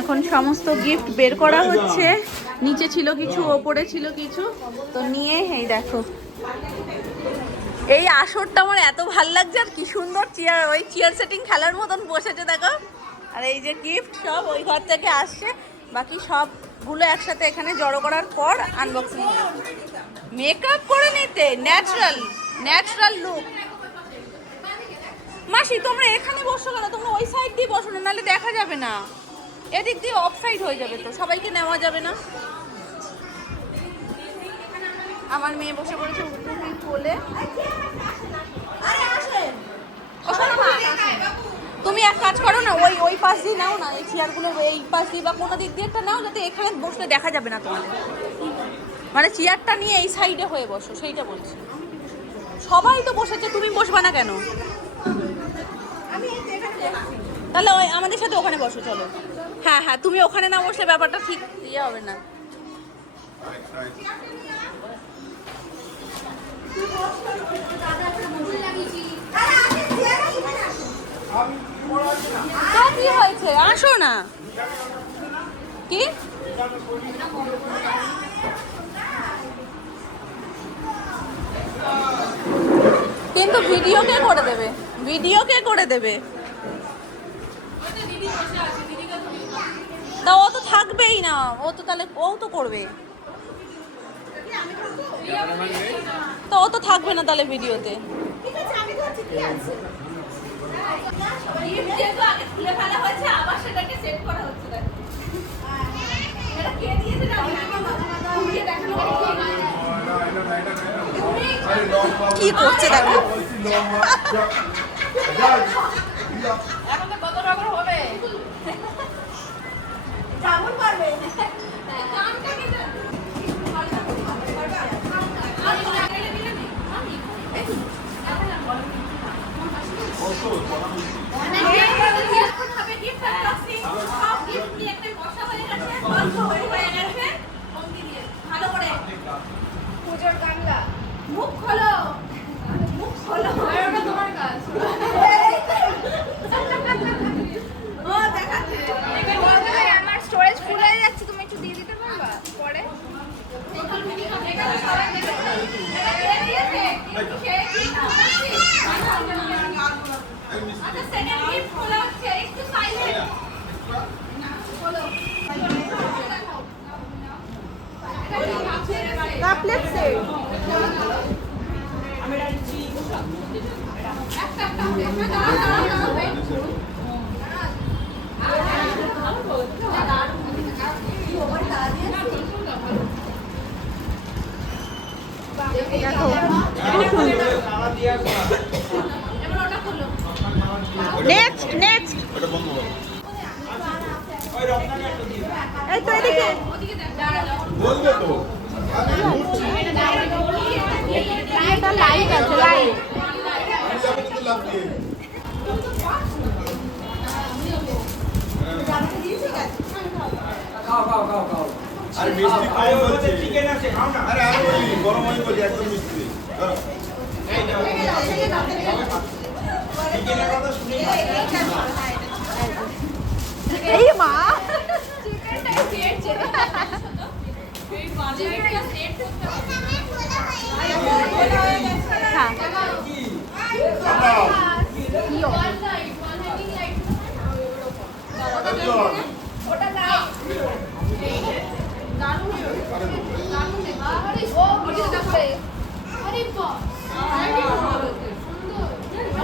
এখন সমস্ত গিফট বের করা হচ্ছে। নিচে ছিল কিছু, ওপরে ছিল কিছু, তো নিয়ে এই দেখো এই আসরটা আমার এত ভাল লাগছে। আর কি সুন্দর চেয়ার, ওই চেয়ার সেটিং খেলার মতন বসেছে দেখো। আর এই যে গিফট সব ওই ঘর থেকে আসছে, বাকি সবগুলো একসাথে এখানে জড়ো করার পর আনবক্সিং হবে। মেকআপ করে নিতে ন্যাচারাল লুক। মাসি তোমরা এখানে বসো কেন? তোমরা ওই সাইড দিয়ে বসো না, নাহলে দেখা যাবে না। এদিক দিয়ে অফ সাইড হয়ে যাবে, তো সবাইকে নেওয়া যাবে না। আমার মেয়ে বসে পড়েছে উঠুন কোলে। তুমি এক কাজ করো না, ওই পাশ দিয়ে নাও না, এই চেয়ারগুলো এই পাশ দিয়ে বা কোনো দিক দিয়ে একটা নাও, যাতে এখানে বসলে দেখা যাবে না তোমাদের। মানে চেয়ারটা নিয়ে এই সাইডে হয়ে বসো, সেইটা বলছি। সবাই তো বসেছে, তুমি বসবা না কেন? তাহলে ওই আমাদের সাথে ওখানে বসো, চলো। হ্যাঁ হ্যাঁ, তুমি ওখানে না বসলে ব্যাপারটা ঠিক ইয়ে হবে না। কি হয়েছে? আসো না। কি কিন্তু ভিডিও কে করে দেবে? ভিডিও কে করে দেবে? তা ও তো থাকবেই না, ও তো তাহলে ও তো করবে, তো ও তো থাকবে না তাহলে ভিডিওতে। কি করছে দেখো। এখন তো কত রকম হবে। পুজোর গামলা মুখ খোলো, মুখ খোলো, তোমার কাজ। ও দেখাচ্ছে আমার স্টোরেজ ফুল হয়ে যাচ্ছে, তুমি একটু দিয়ে দিতে পারবা পরে? কাপলেট সেট নেক্সট নেক্সট এই তো এদিকে বলবে তো এটা লাইট আছে, লাইট আরে মিষ্টি খাও বলছে, চিকেন আছে খাও না। আরে আর বলি গরম হয়ে বলি একদম মিষ্টি ধরো। চিকেনের কথা শুনি এই মা চিকেনটা সেট যেটা এই বাজে একটা সেট করতে হবে। হ্যাঁ ওটা লাইট দারুণ দারুণ আরে ও ভিডিও দেখবে। আরে বাহ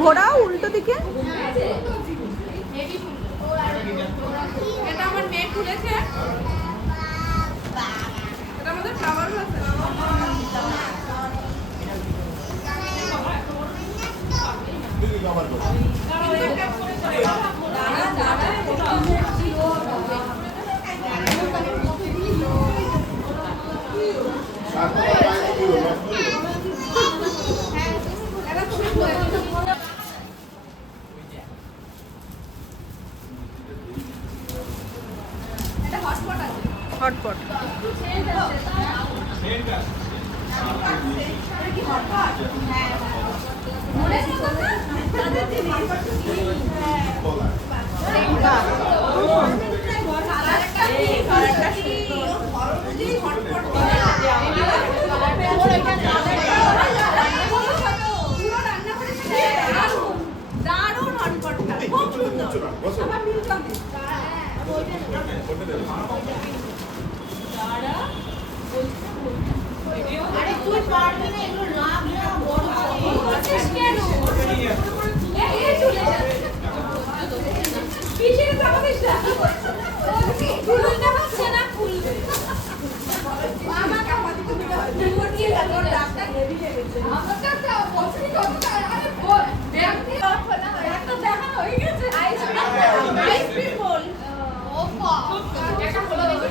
ঘোড়াও উল্টো দিকে। হেভি ফুল। এটা আমার মেয়ে খুলেছে, এটা আমাদের ফ্লাওয়ার আছে। দিদি কভার করো। হটপট আরে তুই পারবি না এগুলো লাভ না বড় আছিস কেন এই চলে যা পিছনে তাকাতিস না ফুলবে না বাচ্চা না ফুলবে মামা কাপাতি তুমি তো দিয়ে তোর ডাক্তার হেভি লেগেছে আমাকে তো বলছি কত আরে বল ব্যাগ দিয়ে ফোনা একটা দেখা হয়ে গেছে আইসক্রিম বল ও একটা খোলা দেখি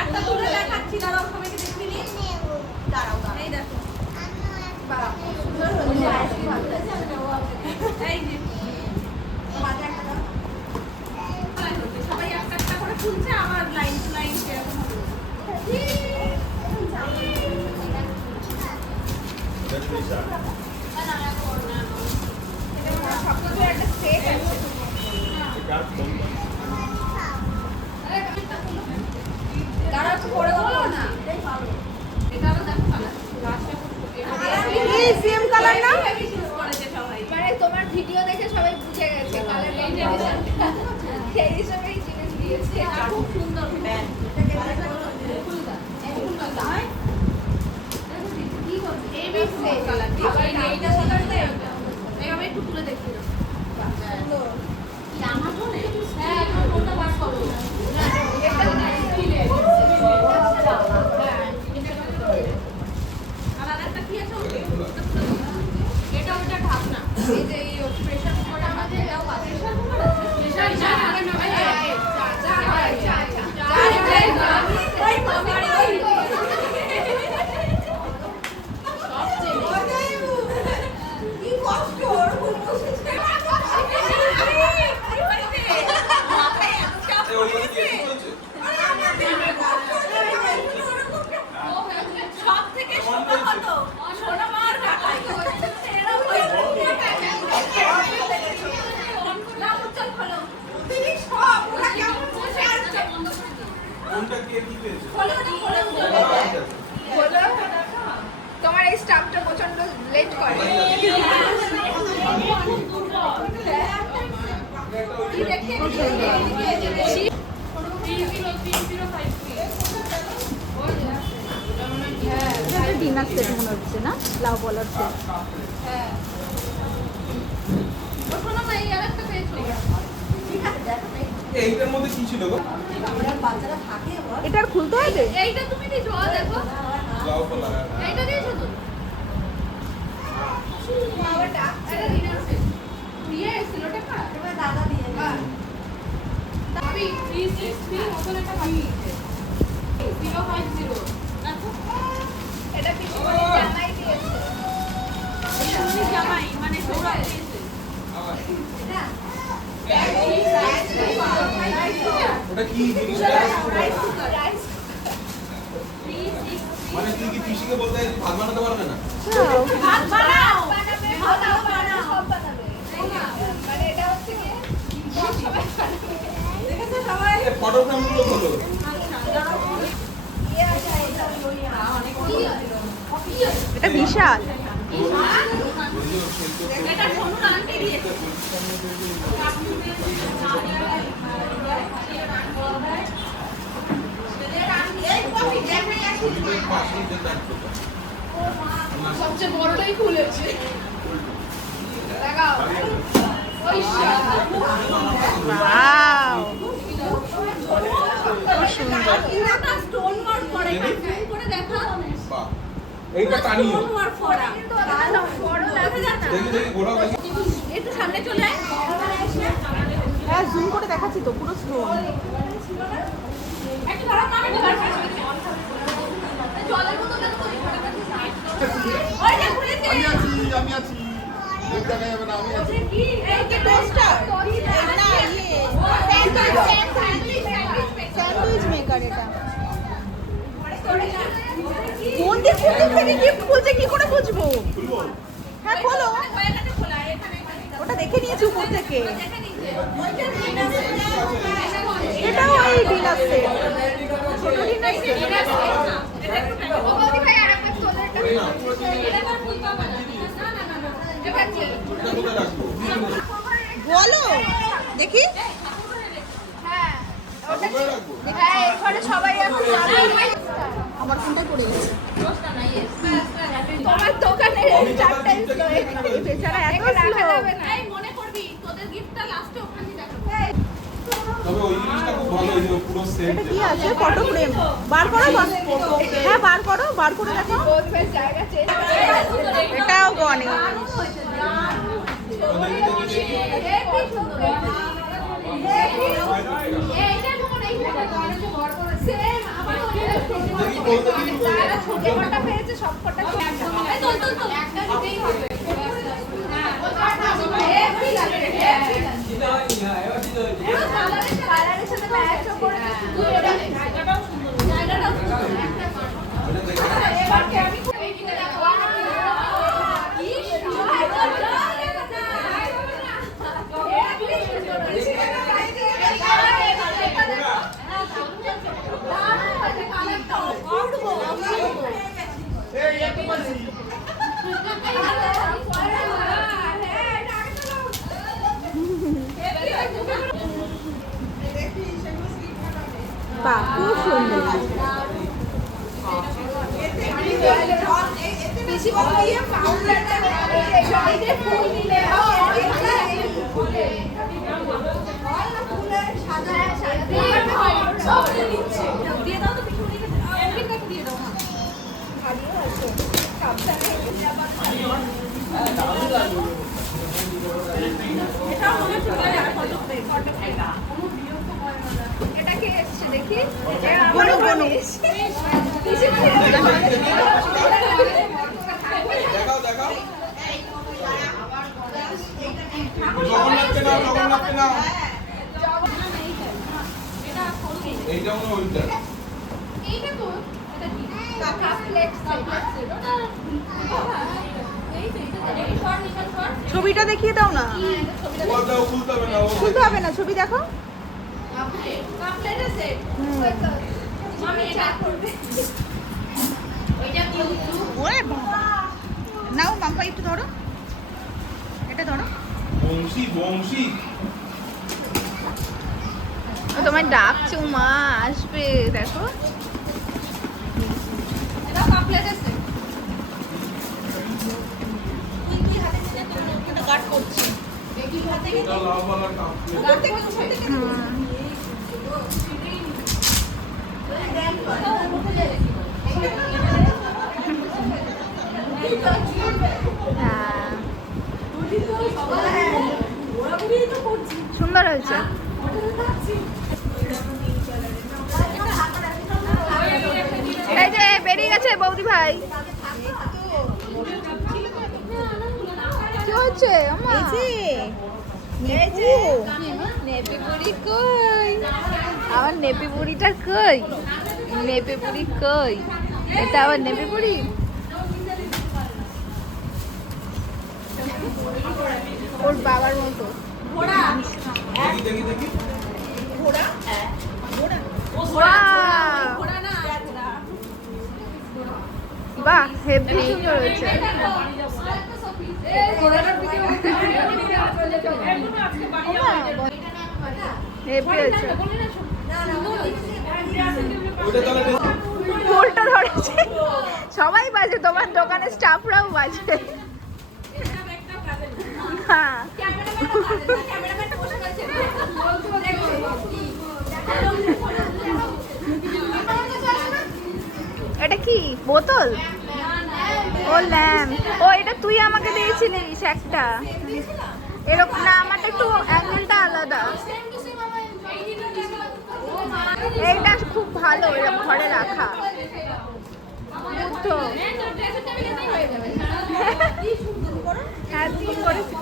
একটা তুলে দেখাচ্ছি দাঁড়াও সবাইকে দেখবি নি দাঁড়াও এই দেখো বাবা সুন্দর হয়েছে আইসক্রিম ভালো লাগছে এই যে মাঝে একটা দাও সবাই একটা একটা করে খুলছে আমার লাইন টু লাইন এরকম হবে সবকিছু একটা সেট আছে দাঁড়া একটু পরে বলো না এটাও দেখো কালার এই সেম কালার না মানে তোমার ভিডিও দেখে সবাই বুঝে গেছে কালার সেই হিসেবেই জিনিস দিয়েছে খুব সুন্দর ব্যান্ড এইভাবে একটু তুলে দেখি এটা ওটা ঢাকনা এই যে এই প্রেসার কুকার আমাদের এটাও আছে প্রেসার সব থেকে ছোট হতো সোনা মার কাকাই এরা না উচ্চল খোলো তুমি সব ওরা কেমন বসে আছে কোনটা কে কি পেয়েছে খোলো না খোলো বলো তোমার এই স্টাফটা প্রচন্ড লেট করে ডিনার সেট মনে হচ্ছে না লাউ বলার সেট হ্যাঁ শোনো না এই আরেকটা পেয়েছো ঠিক আছে দেখো এইটার মধ্যে কি ছিল গো বাচ্চারা থাকে এটার খুলতে হবে এইটা তুমি দিছো দেখো লাউ কলা এইটা দিয়েছো তো বাবাটা এটা ডিনার সেট দিয়ে এসেছিল টাকা তোমার দাদা দিয়ে দাবি 363 মতন একটা পাঠিয়েছে 050 দেখো এটা পিছু করে জানাই দিয়েছে তুমি জামাই মানে সৌরভ দিয়েছে ওটা কি জিনিসটা রাইস মানে তুই কি পিসিকে বলতে ভাত বানাতে পারবে না ভাত বানাও বানাবে ভাত বানাও সব বানাবে মানে এটা হচ্ছে কি সবাই বানাবে দেখেছো সবাই ফটো ফ্রেম গুলো হলো ইয়ে আছে এটা এটা বিশাল এটা সোনুর আন্টি দিয়েছে এই কফি দেখাই আসি সবচেয়ে বড়টাই খুলেছে দেখাও ওই ওয়াও খুব সুন্দর পুরোটা স্টোন ওয়ার্ক করা জুম করে দেখাও বাহ এইটা টানিও স্টোন ওয়ার্ক করা বড় দেখা যায় না দেখি দেখি ঘোরাও দেখি একটু সামনে চলে আয় হ্যাঁ জুম করে দেখাচ্ছি তো পুরো স্টোন একটু ধরো না একটু ধরো জলের বোতলটা তো ওই যে খুলেছে আমি আছি ওই জায়গায় যাবে না আমি আছি কি এই যে টোস্টার না ইয়ে স্যান্ডউইচ মেকার এটা কোন দিক থেকে গিফট খুলছে কি করে বুঝবো হ্যাঁ খোলো ওইটাতে খোলা এখানে ওটা দেখে নিয়েছি উপর থেকে দেখে নিচে ওইটা ডিনার সেট এটাও এই ডিনার সেট ছোট ডিনার সেট এটা একটু বৌদি ভাই আরেকবার তোলে এটা ওই না এটা তো ফুল পাবা না না না না এবার কি এটা কোথায় রাখবো বলো দেখি হ্যাঁ ওটা করে রাখবো। হ্যাঁ এখানে সবাই এখন যাবে। আমার ফোনটা পড়ে গেছে। তোমার দোকানে আমি তো আবার চারটাই গিফটটা slow। কিনে রাখবো। বেচারা এত একে রাখা slow। যাবে না। এই মনে করবি তোদের গিফটটা লাস্টে ওখানে দেখাবো। তবে ওই জিনিসটা খুব ভালো হয়েছিল, পুরো সেট। এটা কি আছে? Photo frame. বার করো হ্যাঁ বার করো, বার করে দেখো। বোধহয় জায়গা চেঞ্জ। এটাও গনি। এইটা যখন এইখানে গড়াতে বড় করে সেম আবার ওটা ছোট কটা পেয়েছে সব কটা একদম তোল একটা দিতেই হবে হ্যাঁ হেভি লাগে হেভি লাগে কালারের সাথে ম্যাচ করে তুই এটা জায়গাটাও সুন্দর জায়গাটাও সুন্দর এবারে আমি এই দিকে দেখো কি বাহ খুব সুন্দর। এটা কে এসছে দেখি বলো, বলো। দেখাও দেখাও। জগন্নাথকে নাও, জগন্নাথকে নাও। এইটা মনে হয় ওইটা। এইটা তো এটা কি কাকা প্লেট সেট ওটা এই তো এটা এই শর্ট নিশান শর্ট ছবিটা দেখিয়ে দাও না। ওটা খুলতে হবে না, ও খুলতে হবে না, ছবি দেখো। কাপলেটের সেট মামি এটা করবে ওইটা কি ওরে বাবা। নাও মাম্পা একটু ধরো, এটা ধরো। বংশী বংশী। তোমায় ডাকছো মা, আসবে দেখো। এটা কাপলেটের সেট তুই হাতে নিয়ে এটা কাট করছি। দেখি হাতে এটা লাভওয়ালা কাপ। গাড় থেকে উপর থেকে সুন্দর হয়েছে। এই যে বেরিয়ে গেছে বৌদি ভাই। কি হচ্ছে নেপি বুড়ি কই? আমার নেপি বুড়িটা কই? নেপি বুড়ি কই? এটা আমার নেপি বুড়ি। ওর বাবার মতো। দেখি দেখি দেখি। বাহ হেভি সুন্দর হয়েছে। হেভি হয়েছে। ওটা তাহলে ফুলটা ধরেছে। সবাই বাজে, তোমার দোকানের স্টাফরাও বাজে। হ্যাঁ এটা কি বোতল? ও ল্যাম্প। ও এটা তুই আমাকে দিয়েছিলিস একটা এরকম। না আমারটা একটু অ্যাঙ্গেলটা আলাদা। এইটা খুব ভালো এরকম ঘরে রাখা। তো হ্যাঁ তুই করেছিস।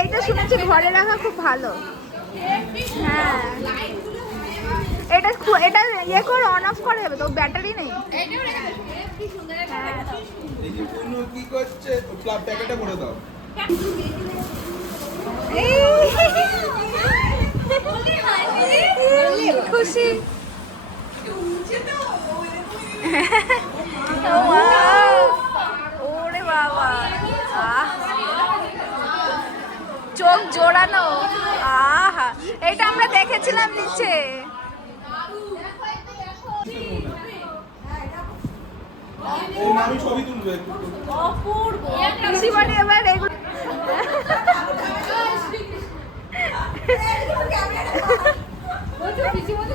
এইটা শুনেছি ঘরে রাখা খুব ভালো। হ্যাঁ এটা এটা ইয়ে করে অন অফ করে যাবে তো, ব্যাটারি নেই। এই যে কোনো কি করছে, প্লাগ প্যাকেটে করে দাও। খুশি। ওরে বাবা, চোখ জোড়ানো। আহা এটা আমরা দেখেছিলাম নিচে। এই মামি ছবি তুলবে একটু। অপূর্ব। পিসিমণি এবার এগুলো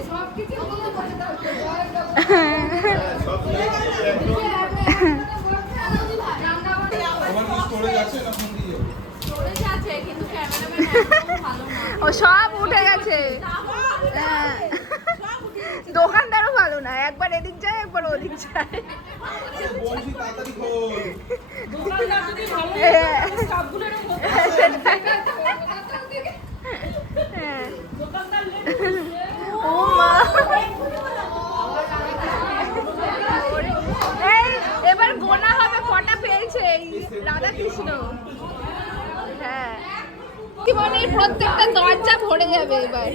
সব নিয়ে একদম তোমার কি স্টোরেজ আছে না ফোন দিয়ে যাবে? স্টোরেজ আছে কিন্তু ক্যামেরাম্যান একদম ভালো না। ও সব উঠে গেছে। হ্যাঁ। দোকানদারও ভালো না, একবার এদিক যায় একবার ওদিক যায়। বলছি তাড়াতাড়ি খোল। দোকানদার যদি ভালো হ্যাঁ। সবগুলো এরকম হতো। হ্যাঁ। দোকানদার ও মা, এই এবার গোনা হবে কটা পেয়েছে এই রাধা কৃষ্ণ। হ্যাঁ, জীবনের প্রত্যেকটা দরজা ভরে যাবে এবার।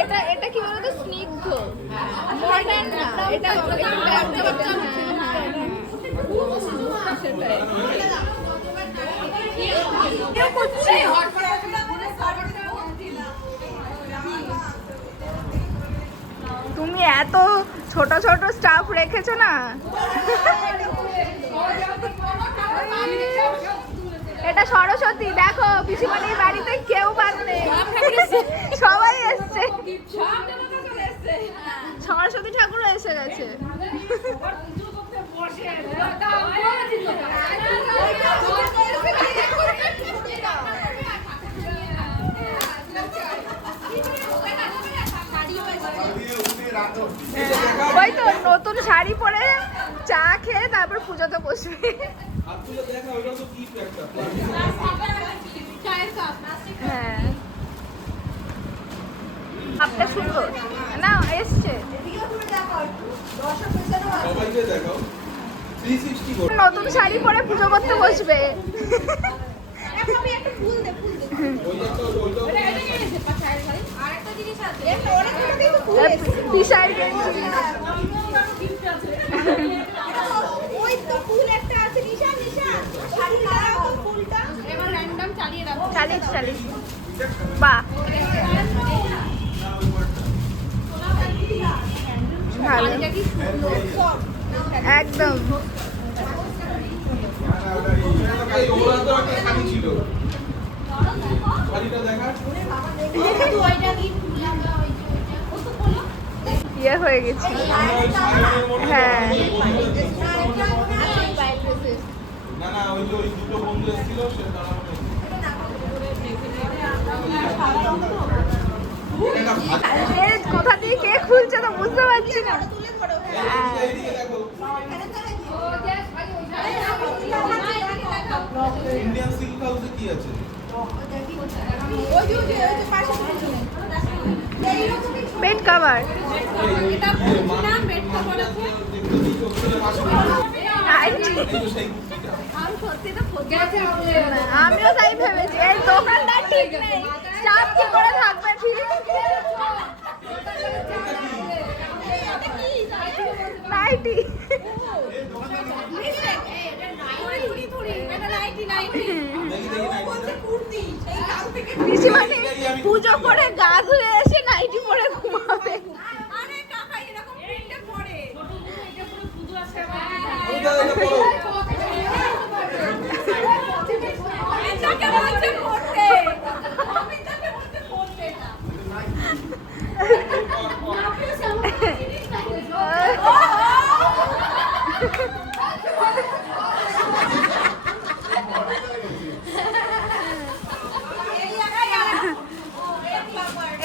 এটা এটা কি বলতো, স্নিগ্ধ মডার্ন না, এটা সেটাই। কেউ করছে তুমি এত ছোট ছোট স্টাফ রেখেছো না। এটা সরস্বতী, দেখো পিসিমণির বাড়িতে কেউ বাদ নেই, সবাই এসছে। সরস্বতী ঠাকুরও এসে গেছে। ওই তো নতুন শাড়ি পরে চা খেয়ে তারপর পুজোতে বসবে। আর তুলে দেখা ওটা তো কি একটা। হ্যাঁ, আপটা সুন্দর না এসছে। সবাইকে দেখাও 360 করে। নতুন শাড়ি পরে পুজো করতে বসবে। বিশাল গেঞ্জি। চালিশ চালিশ, বাহ ভালো, একদম। এই ওরা তো একটা শাড়ি ছিল। শাড়িটা দেখা। ইয়ে হয়ে গেছি। হ্যাঁ, না না ওই যে ওই দুটো বন্ধু এসেছিল সে তারা কোথা দিয়ে কে খুলছে তো বুঝতে পারছি না। ইন্ডিয়ান সিল্ক হাউসে কি আছে? বেড কভার, আমিও তাই ভেবেছি। এই দোকানদার ঠিক নেই, স্টাফ কি করে থাকবে ঠিক। নাইটি, পিসিমণি পুজো করে গা ধুয়ে এসে নাইটি পরে ঘুমাবে।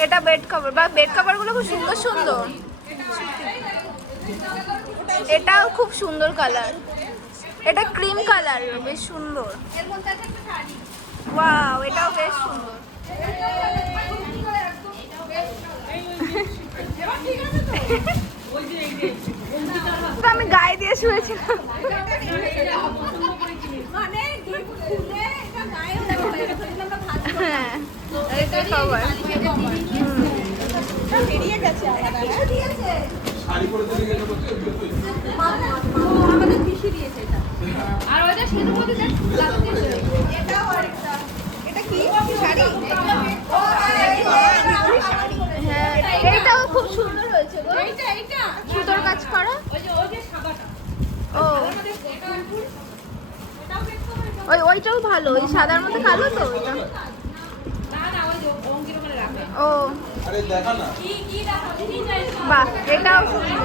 এটা বেড কভার, বা বেড কভার গুলো খুব সুন্দর সুন্দর। এটাও খুব সুন্দর কালার, এটা ক্রিম কালার, বেশ সুন্দর। ওয়াও, এটাও বেশ সুন্দর। আমি গায়ে দিয়ে শুয়েছিলাম। হ্যাঁ, এটা সবার বেরিয়ে গেছে শাড়ি পরে চলে গেছে বলছে আমাদের পিসি দিয়েছে এটা। আর ওইটা শুধু মধ্যে এটাও আরেকটা কি শাড়ি? হ্যাঁ এইটাও খুব সুন্দর হয়েছে গো। এইটা সুতোর কাজ করা। ওই যে সাদাটা ও ওইটাও ভালো, ওই সাদার মধ্যে কালো তো ওইটা। না ওই যে অঙ্কির ওখানে রাখে ও আরে দেখা না কি রাখো কি চাইছো বাহ, এটাও সুন্দর।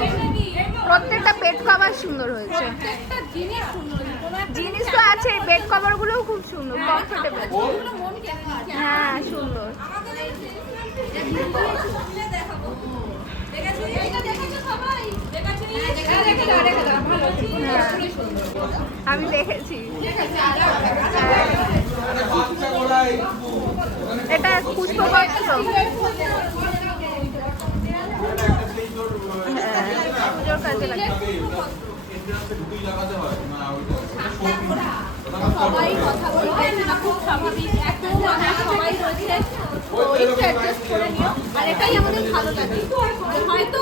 প্রত্যেকটা বেড কভার সুন্দর হয়েছে। একটা জিনিস সুন্দর কোনো একটা জিনিস তো আছে, বেড কভার গুলোও খুব সুন্দর, কমফোর্টেবল। মন কেন হ্যাঁ সুন্দর। আমি দেখেছি। এটা পুষ্পবক্ষ তো? হ্যাঁ, পুজোর কাজে লাগে। সবাই কথা বলবে না, খুব স্বাভাবিক, এত মানুষ সবাই রয়েছে তো একটু অ্যাডজাস্ট করে নিও। আর এটাই আমাদের ভালো লাগে, হয়তো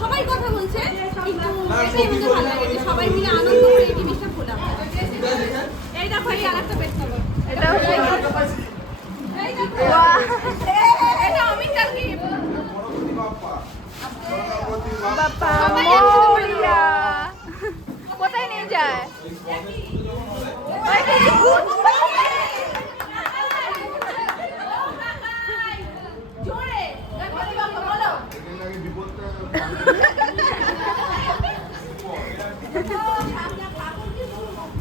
সবাই কথা বলছে কিন্তু এটাই আমাদের ভালো লাগে যে সবাই মিলে আনন্দ করে এই জিনিসটা খোলা। এই দেখো এই আরেকটা বেড কভার, এটা হচ্ছে এই দেখো বাহ, এটা অমিতার গিফট। বাপ্পা মোরিয়া। কোথায় নিয়ে যায়? জোরে গণপতি বাপ্পা বলো।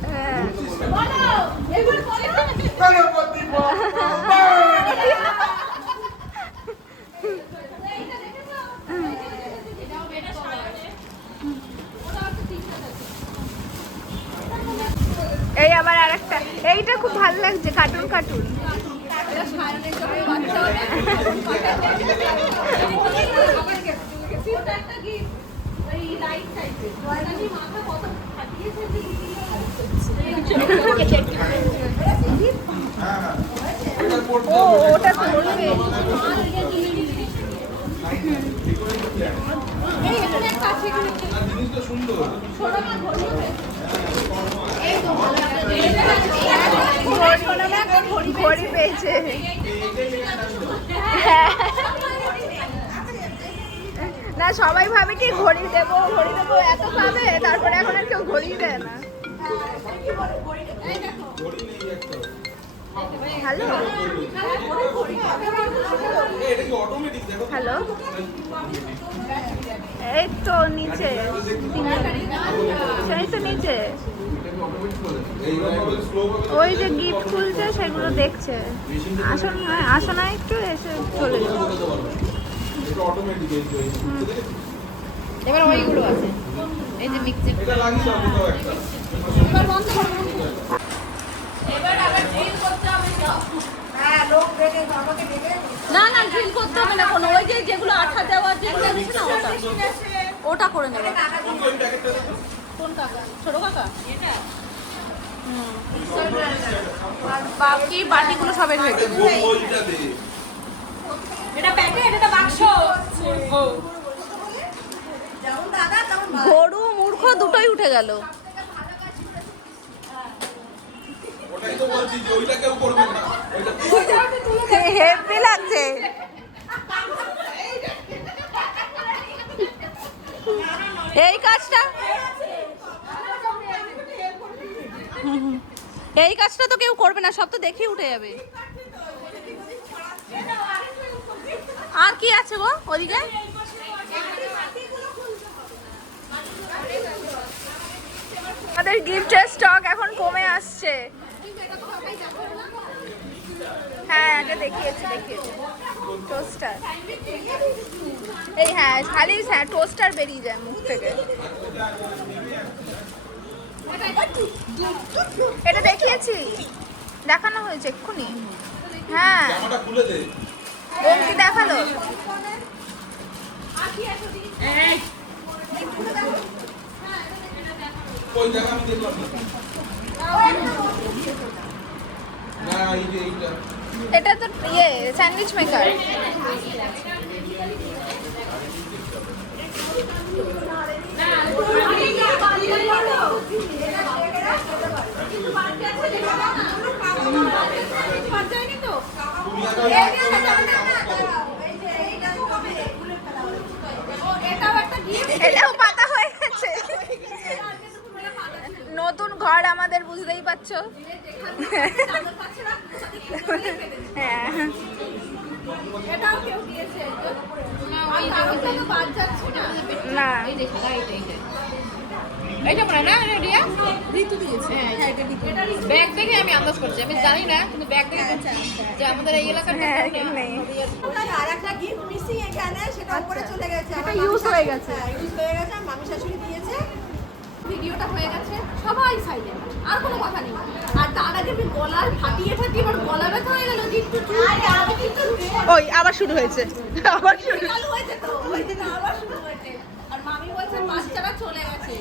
হ্যাঁ। বলো এবার বলো। গণপতি বাপ্পা। এইটা দেখেছো? এটাও বেড কভার। ওটা হচ্ছে টি-শার্ট আছে। এই আবার আরেকটা, এইটা খুব ভালো লাগছে, কার্টুন কার্টুন। এটা সায়নের জন্য বাচ্চা হবে। ওটা একটা gift, ওই light type এর। ওটা নিয়ে মাথা কত ফাটিয়েছে যে হ্যাঁ হ্যাঁ এটা পড়তে ও ওটা তো বলবে। এই এখানে একটা আছে, এখানে একটা। জিনিসটা সুন্দর সোনামা ঘড়ি হবে। এই তো সোনামা একটা ঘড়ি ঘড়ি পেয়েছে। হ্যাঁ। না সবাই ভাবে কি ঘড়ি দেবো এত পাবে, তারপরে এখন আর কেউ ঘড়ি দেয় না। এই দেখো ঘড়ি নেই একটা হ্যালো এটা কি অটোমেটিক দেখো হ্যালো, এই তো নিচে, সেই তো নিচে এইভাবে স্লো ওই যে গিফট খুলছে সেগুলো দেখছে। আসো না একটু, এসে চলে যাও। এটা অটোমেটিক এবার ওইগুলো আছে, এই যে মিক্সিং। এটা লাগিয়ে দাও কোথাও একটা এবার বন্ধ করো। এবার আবার ড্রিল করতে হবে তো। হ্যাঁ লোক ডেকে আমাকে ডেকে। না না ড্রিল করতে হবে না কোনো, ওই যে যেগুলো আঠা দেওয়া যেগুলো আছে না ওটা করে নেবে। কোন কাকা? ছোট কাকা? এটা আর বাকি বাটিগুলো সবাই রেখে দেবে। ওইটা দে এটা প্যাকেট, এটা বাক্স। গরু মূর্খ দুটোই উঠে গেল। ওটাই তো বলছি যে ওইটা কেউ করবে না ওইটা হেভি লাগছে। এই কাজটা এই কাজটা তো কেউ করবে না, সব তো দেখে উঠে যাবে। আর কি আছে গো ওদিকে? আমাদের গিফটের স্টক এখন কমে আসছে। হ্যাঁ এটা দেখিয়েছি টোস্টার। এই হ্যাঁ খালি হ্যাঁ টোস্টার বেরিয়ে যায় মুখ থেকে। এটা দেখিয়েছি, দেখানো হয়েছে এক্ষুনি। হ্যাঁ জামাটা খুলে দে ওম কি দেখালো? ওই জায়গা আমি দেখলাম না এই যে এইটা এটা তো স্যান্ডউইচ মেকার। এটাও পাতা হয়ে গেছে। নতুন ঘর আমাদের, বুঝতেই পারছো। হ্যাঁ, এটাও কেউ দিয়েছে আর কারণ থেকে বাদ যাচ্ছে না। না এটা মনে না রিয়া ঋতু দিয়েছে। ব্যাগ দেখে আমি আন্দাজ করছি, আমি জানি না কিন্তু ব্যাগ দেখে যে আমাদের এই এলাকার হ্যাঁ, নেই। আর একটা গিফট মিসিং এখানে, সেটা উপরে চলে গেছে। এটা use হয়ে গেছে। ইউজ হয়ে গেছে, মামি শাশুড়ি দিয়েছে। ভিডিওটা হয়ে গেছে, সবাই সাইডে, আর কোনো কথা নেই। আর তার আগে আমি গলার ফাটিয়ে আমার গলা ব্যথা হয়ে গেল যে একটু চুল আমি কিন্তু ওই আবার শুরু হয়েছে, আবার শুরু। চালু হয়েছে তো, হয়েছে না, আবার শুরু হয়েছে। আর মামি বলছে বাচ্চারা চলে গেছে,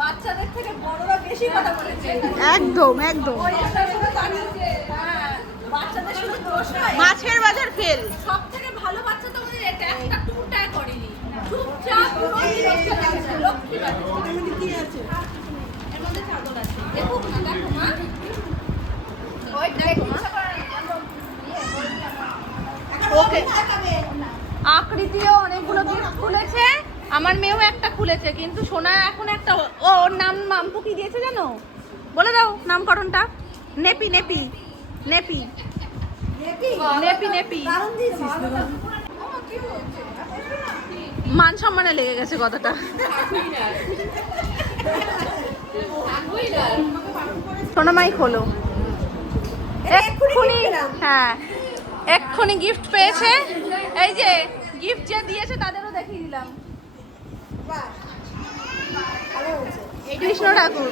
বাচ্চাদের থেকে বড়রা বেশি কথা বলেছে। একদম একদম। ওই একটা করে দাঁড়িয়েছে, হ্যাঁ, বাচ্চাদের শুধু দোষ নয়। মাছের বাজার ফেল। সব থেকে ভালো বাচ্চা তো আমাদের এটা, একটা টুটা করেনি, চুপচাপ পুরো নিরক্ষর আছে, লক্ষ্মী বাচ্চা। এর মধ্যে কি আছে? এর মধ্যে চাদর আছে, দেখো না, দেখো মা, ওই দেখো মা। ওকে, আকৃতিও অনেকগুলো গিফট খুলেছে, আমার মেয়েও একটা খুলেছে, কিন্তু সোনা এখন একটা, ওর নাম মাম্পু কি দিয়েছে জানো? বলে দাও নামকরণটা। নেপি নেপি নেপি নেপি নেপি। মান সম্মানে লেগে গেছে কথাটা। সোনামাই খোলো। এক্ষুনি, হ্যাঁ এক্ষুনি গিফট পেয়েছে। এই যে গিফট যে দিয়েছে তাদেরও দেখিয়ে দিলাম। কৃষ্ণ ঠাকুর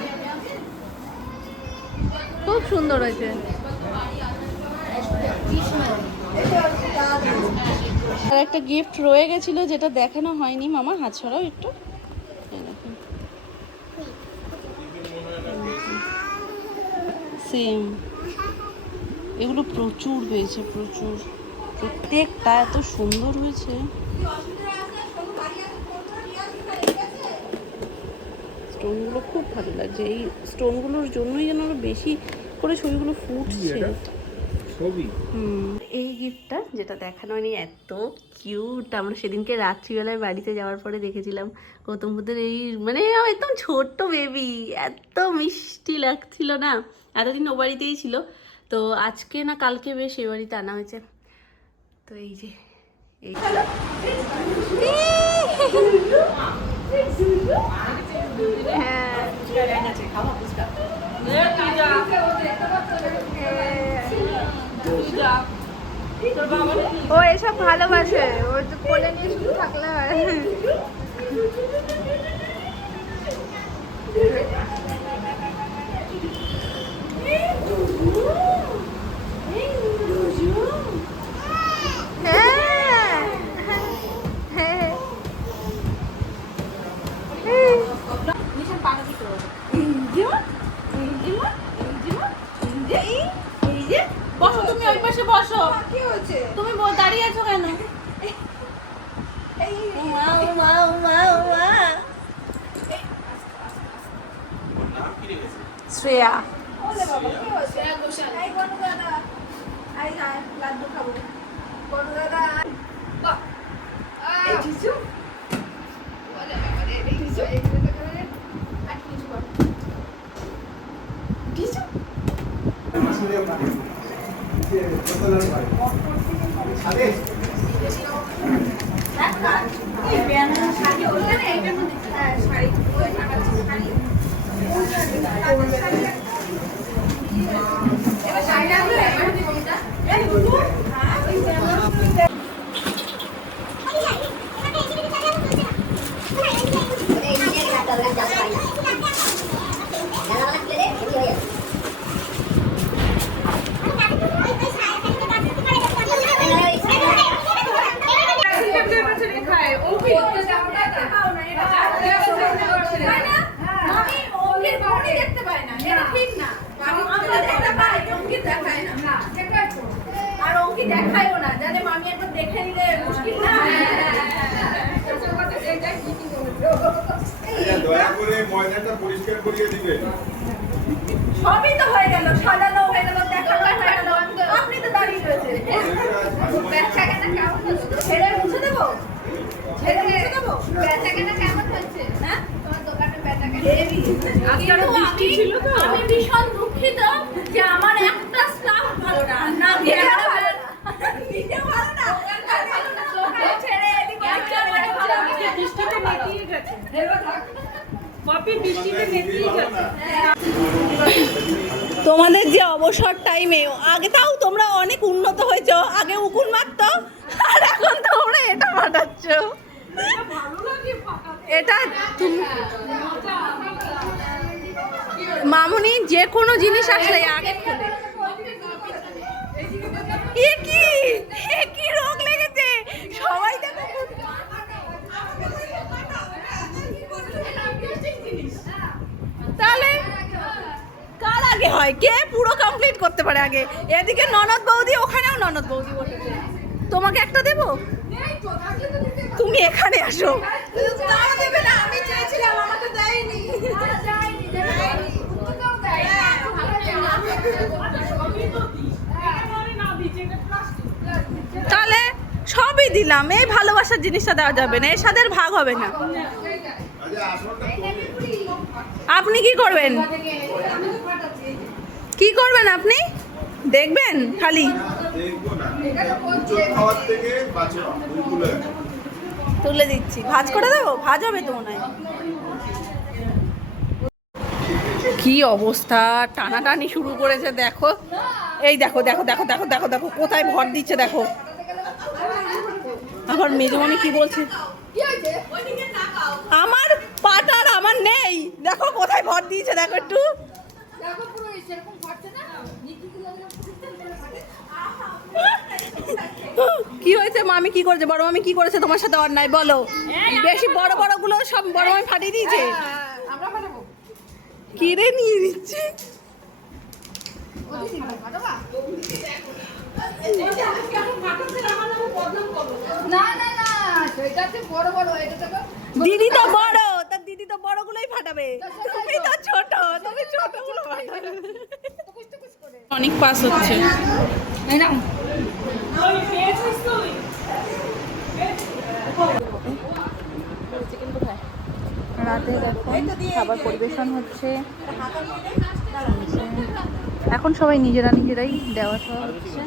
খুব সুন্দর হয়েছে। আর একটা গিফট রয়ে গেছিল যেটা দেখানো হয়নি, মামা হাত ছড়াও একটু। সেম, এগুলো প্রচুর হয়েছে, প্রচুর, প্রত্যেকটা এত সুন্দর হয়েছে। স্টোনগুলো খুব ভালো লাগছে, এই স্টোনগুলোর জন্যই যেন আরো বেশি করে ছবিগুলো ফুটছে। এই গিফটটা যেটা দেখানো হয়নি, এত কিউট। আমরা সেদিনকে রাত্রিবেলায় বাড়িতে যাওয়ার পরে দেখেছিলাম গৌতম বুদ্ধের এই, মানে একদম ছোট্ট বেবি, এত মিষ্টি লাগছিল না। এতদিন ও বাড়িতেই ছিল, তো আজকে না কালকে বেশ এ বাড়িতে আনা হয়েছে। তো এই যে এই ও এসব ভালোবাসে, ও তো কোলে নিয়ে শুধু থাকলে হয়। বসো, তুমি ওই পাশে বসো। কি হয়েছে? তুমি দাঁড়িয়ে আছো কেন? শ্রেয়া। ওলে বাবা, কি হয়েছে? এই গনু দাদা, আই আয়, লাড্ডু খাবো। গনু দাদা, এই জিজু, ওলে বাবা রে, এই জিজু, এই জিজু করে, আর কিছু কর। জিজু, এই বেনা শাড়ি ওটা না, এইটার মধ্যে শাড়ি, ওই লাগাচ্ছে শাড়ি। এবার শাড়িটা আমরা এবার দিব এটা। এই দুটো, হ্যাঁ, ওই যে আমার দেখায়ও না, জানে মামি একবার দেখে নিলে মুশকিল না। দয়া করে ময়দাটা পরিষ্কার করিয়ে দিবে। সবই তো হয়ে গেল, সাজানো হয়ে গেল, দেখানো হয়ে গেল, আপনি তো দাঁড়িয়ে রয়েছে। কেমন হচ্ছে? ছেড়ে মুছে দেবো? ছেড়ে মুছে দেবো? বেচাকেনা কেমন হচ্ছে? হ্যাঁ? তোমার দোকানে বেচাকেনা? আজকে আরো বৃষ্টি ছিল তো। আমি ভীষণ দুঃখিত যে আমার একটা স্টাফ ভালো না। না ভিডিও ভালো না। ভিডিও ভালো না। দোকান ছেড়ে এদিকে একেবারে ভালো না। বৃষ্টিতে নেতিয়ে গেছে পপি, বৃষ্টিতে নেতিয়ে গেছে। তোমাদের যে অবসর টাইমে আগে তাও তোমরা অনেক উন্নত হয়েছো, আগে উকুন মারতো আর এখন তোমরা এটা মারাচ্ছ। এটা মামুনি যে কোনো জিনিস আসলে আগে খোলে। এ কি রোগ লেগেছে সবাই দেখো। তাহলে কার আগে হয়, কে পুরো কমপ্লিট করতে পারে আগে? এদিকে ননদ বৌদি, ওখানেও ননদ বৌদি বসেছে। তোমাকে একটা দেবো, তুমি এখানে আসো। আমি চেয়েছিলাম, আমাকে দেয়নি। তাহলে সবই দিলাম, এই ভালোবাসার জিনিসটা দেওয়া যাবে না, এর সাথে আর ভাগ হবে না। আপনি কি করবেন? কি করবেন আপনি? দেখবেন খালি? দেখবো না, উজ্জ্বল খাওয়ার থেকে বাঁচো, তুলে রাখো। তুলে দিচ্ছি, ভাজ করে দেবো, ভাজ হবে তো মনে হয়। কি অবস্থা, টানাটানি শুরু করেছে দেখো। এই দেখো দেখো দেখো দেখো দেখো দেখো কোথায় ভর দিচ্ছে দেখো। আমার মেজমানি কি বলছে, আমার পাটার আমার নেই, দেখো কোথায় ভর দিয়েছে দেখো একটু। কি হয়েছে মামি, কি করেছে বড় মামি, কি করেছে তোমার সাথে অন্যায় বলো? বেশি বড় বড় গুলো সব বড় মামি ফাটিয়ে দিয়েছে। কি রে নিয়ে নিচ্ছে? না না না, সেটা তো বড় বড়, এটা তো দিদি তো বড়, তার দিদি তো বড় গুলোই ফাটাবে, তুমি তো ছোট, তুমি ছোট গুলো ফাটাবে। অনেক পাস হচ্ছে। রাতে দেখুন খাবার পরিবেশন হচ্ছে, এখন সবাই নিজেরা নিজেরাই দেওয়া খাওয়া হচ্ছে।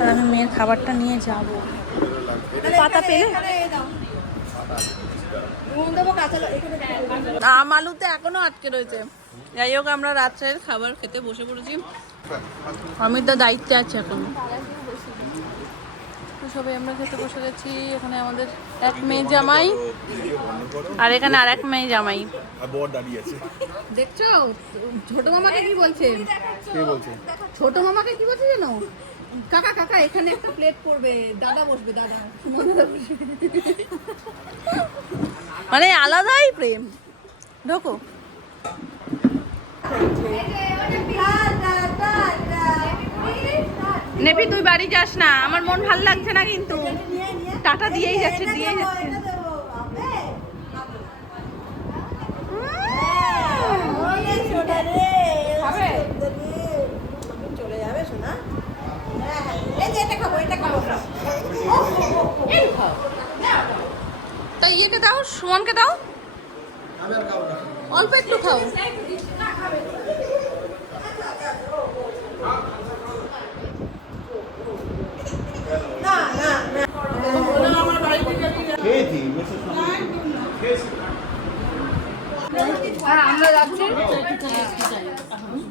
আর আমি মেয়ের খাবারটা নিয়ে যাবো। পাতা পেলে আম আলুতে এখনো আটকে রয়েছে। যাই হোক আমরা রাত্রের খাবার খেতে বসে পড়েছি, আমি তো দায়িত্বে আছি এখন। তো সবাই আমরা খেতে বসে গেছি। এখানে আমাদের এক মেয়ে জামাই আর এখানে আর এক মেয়ে জামাই। দেখছো ছোট মামাকে কি বলছে? কে বলছে? ছোট মামাকে কি বলছে জানো? কাকা কাকা এখানে একটা প্লেট পড়বে, দাদা বসবে, দাদা মানে আলাদাই প্রেম। ঢোকো। নেপি তুই বাড়ি যাস না, আমার মন ভাল লাগছে না কিন্তু। টাটা দিয়েই যাচ্ছে, দিয়েই যাচ্ছে। তা ইয়েকে দাও, সুমনকে দাও, অল্প একটু খাও। খেয়েছি, মেসের সঙ্গে খেয়েছি। আমরা যাচ্ছি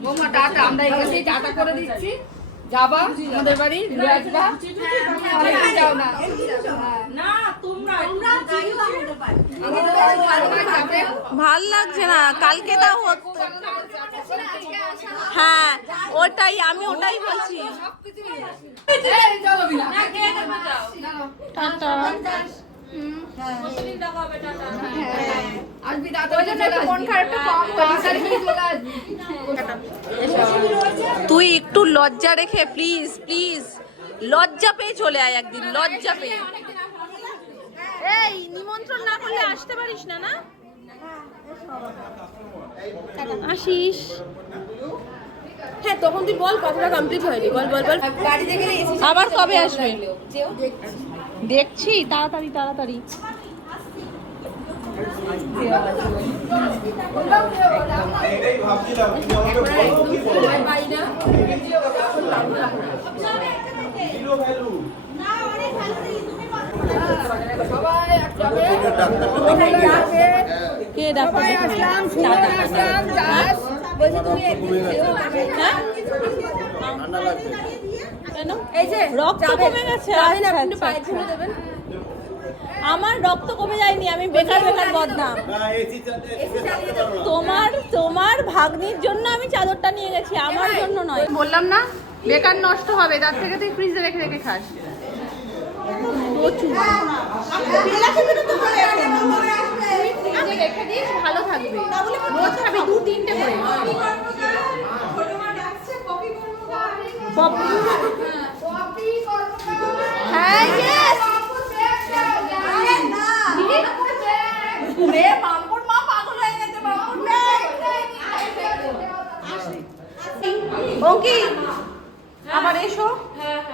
বৌমা টাটা, আমরা এখান থেকে টাটা করে দিচ্ছি। যাবা আমাদের বাড়ি, ঘুরে আসবা। অনেকদিন যাও না। ভাল লাগছে না, কালকে তাও হতো। হ্যাঁ ওটাই, আমি ওটাই বলছি। টাটা। তুই একটু লজ্জা রেখে প্লিজ প্লিজ, লজ্জা পেয়ে চলে আয় একদিন, লজ্জা পেয়ে। এই নিমন্ত্রণ না করলে আসতে পারিস না? না আসিস। হ্যাঁ তখন তুই বল কথাটা কমপ্লিট হয়নি, বল বল বল। বাড়িতে গেলে আবার কবে আসবে? দেখছি, তাড়াতাড়ি তাড়াতাড়ি। এটাই ভাবছিলাম তুমি আমাকে বলো কি বলো জিরো ভ্যালু কে ডাক্তার দেখাবে? কেন? এই যে রক্ত কমে গেছে? আচ্ছা, আচ্ছা, আচ্ছা। আমার রক্ত কমে যায়নি, আমি বেকার বেকার বদনাম। না এসি চালাতে পারো না তোমার ভাগ্নির জন্য আমি চাদরটা নিয়ে গেছি, আমার জন্য নয়। বললাম না বেকার নষ্ট হবে, তার থেকে তুই ফ্রিজে রেখে রেখে খাস। প্রচুর ফ্রিজে রেখে দিস, ভালো থাকবে। রোজ খাবি 2-3টে করে। পপি। হ্যাঁ yes। ওকে আবার এসো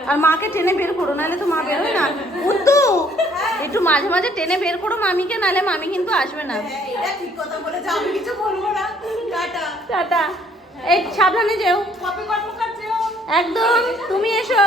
আর মাকে টেনে বের করো, নাহলে তো মা বেরোয় না। উত্তু একটু মাঝে মাঝে টেনে বের করো মামিকে, নাহলে মামি কিন্তু আসবে না। টাটা। এই সাবধানে যেও একদম। তুমি এসো।